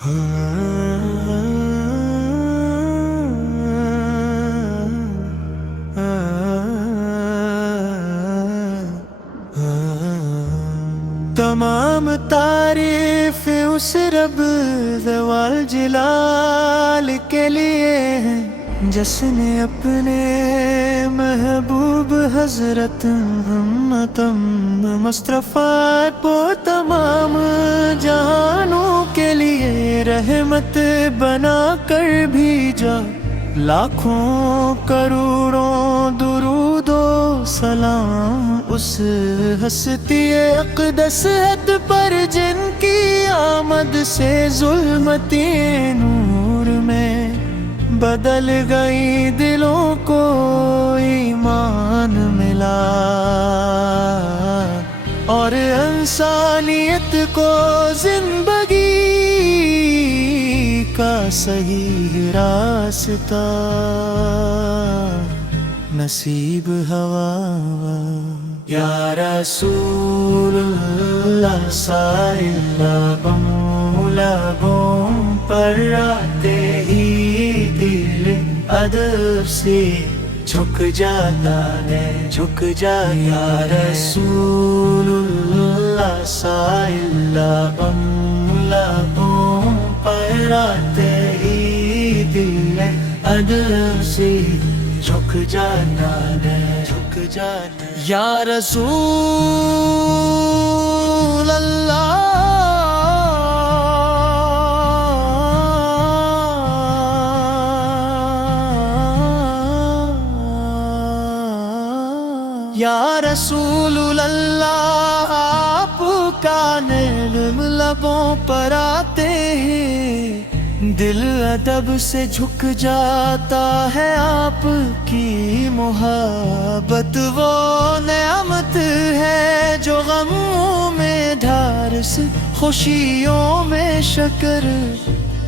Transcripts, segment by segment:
तमाम तारीफ उस रब ज़वाल जलाल के लिए है जिसने अपने महबूब हजरत मोहम्मद मुस्तफा को तमाम जहानों के लिए रहमत बना कर भेजा। लाखों करोड़ों दुरूदो सलाम उस हस्ती अक़दस पर जिनकी आमद से ज़ुल्मती नूर में बदल गई दिलों को ईमान मिला और इंसानियत को जिंदगी का सही रास्ता नसीब हवा। या रसूलुल्लाह लबों पर आते ही दिल अदब से झुक जाता है, झुक जा। या रसूलुल्लाह लबों पर आते ही दिल अदब से झुक जाना है, झुक जाना। या रसूल अल्लाह या रसूल अल्लाह आपका इल्म लबों पर आते हैं दिल अदब से झुक जाता है। आपकी मोहब्बत वो नेमत है जो गमों में ढारस खुशियों में शक्र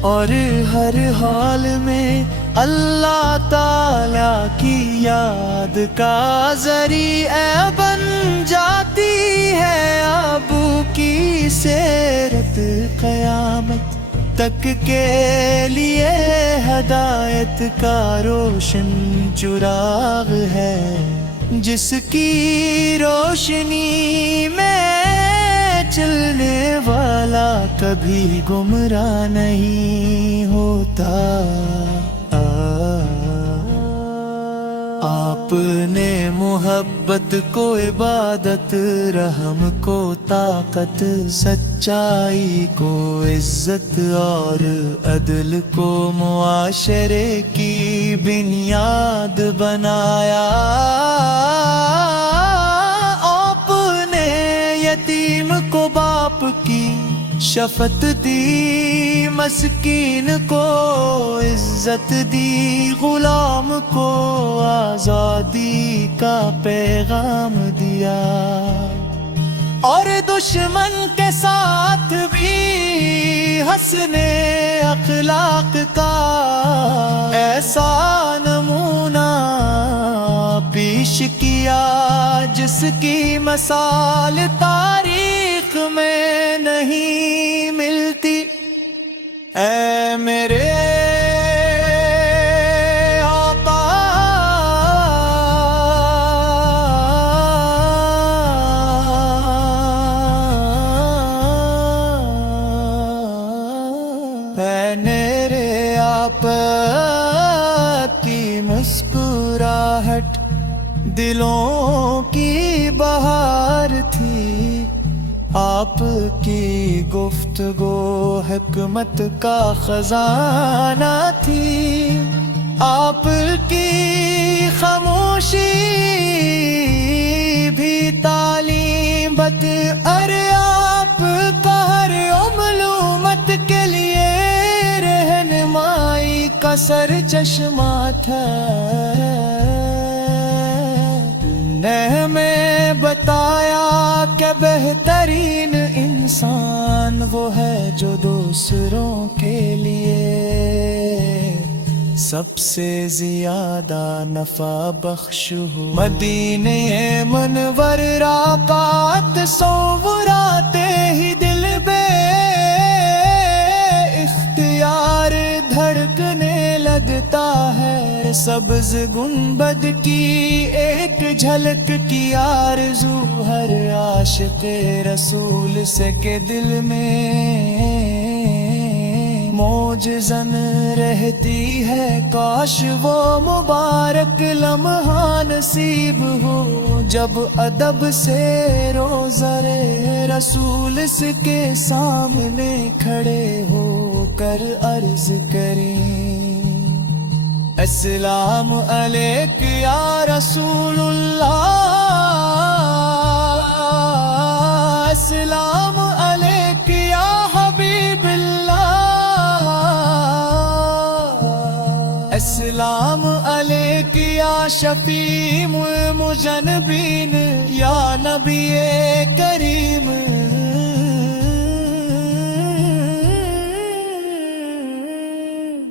और हर हाल में अल्लाह ताला की याद का ज़रिया बन जाती है। अबू की सेरत क़यामत तक के लिए हदायत का रोशन चुराग है जिसकी रोशनी में चलने वाला कभी गुमराह नहीं होता। आपने मोहब्बत को इबादत, रहम को ताकत, सच्चाई को इज्जत और अदल को मुआशरे की बुनियाद बनाया। आपने यतीम को बाप की शफत दी, मस्कीन को इज्जत दी, गुलाम को आजादी का पैगाम दिया और दुश्मन के साथ भी हंसने अखलाक का ऐसा नमूना पेश किया जिसकी मिसाल तारीख में नहीं मिलती। ऐ मेरे आका मेरे आपकी मुस्कुराहट दिलों की बहार थी। आपकी गुफ्तगू हिकमत का खजाना थी। आपकी खामोशी भी तालीम बत अरे आपका हर उम्मत के लिए रहनुमाई का सर चश्मा था। में बताया कि बेहतरीन इंसान वो है जो दूसरों के लिए सबसे ज्यादा नफा बख्श हो। मदीने मुनव्वर राकात सोवराते ही दिल बे ملتا ہے سبز گنبد کی ایک جھلک کی آرزو ہر عاشق رسول سے کہ دل میں موج زن رہتی ہے، کاش وہ مبارک لمحہ نصیب ہو جب ادب سے روزہ رسول اس کے سامنے کھڑے ہو کر عرض کریں السلام علیک یا رسول اللہ، السلام علیک یا حبیب اللہ، السلام علیک یا شفیع المذنبین یا نبی کریم۔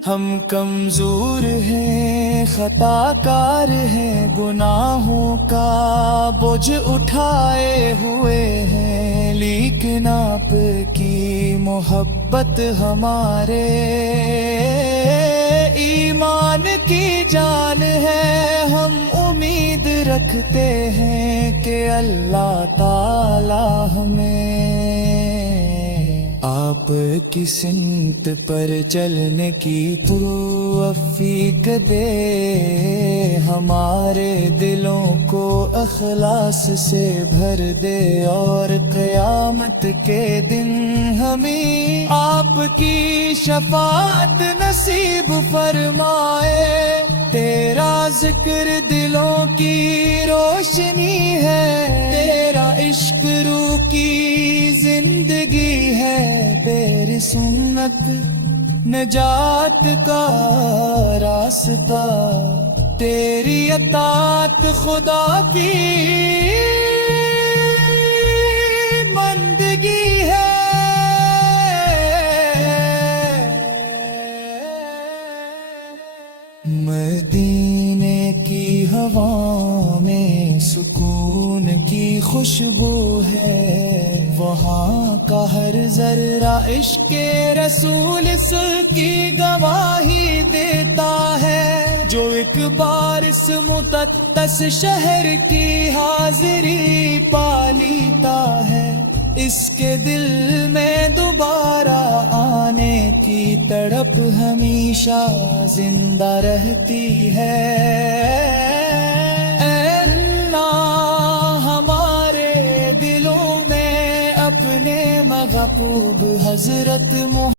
ہم کمزور ہیں، خطا کار ہیں، گناہوں کا بوجھ اٹھائے ہوئے ہیں، لیکن آپ کی محبت ہمارے ایمان کی جان ہے۔ ہم امید رکھتے ہیں کہ اللہ تعالی ہمیں آپ کی سمت پر چلنے کی توفیق دے، ہمارے دلوں کو اخلاص سے بھر دے، اور قیامت کے دن ہمیں آپ کی شفاعت نصیب فرمائے۔ تیرا ذکر دلوں کی روشنی ہے، تیرا عشق روح کی زندگی ہے، تیری سنت نجات کا راستہ، تیری اطاعت خدا کی بندگی ہے۔ مدینے کی ہوا میں سکون کی خوشبو ہے، وہاں کا ہر ذرہ عشق رسول کی گواہی دیتا ہے۔ جو ایک بار اس مقدس شہر کی حاضری پا لیتا ہے، اس کے دل میں دوبارہ آنے کی تڑپ ہمیشہ زندہ رہتی ہے۔ اے اللہ ہمارے دلوں میں اپنے محبوب حضرت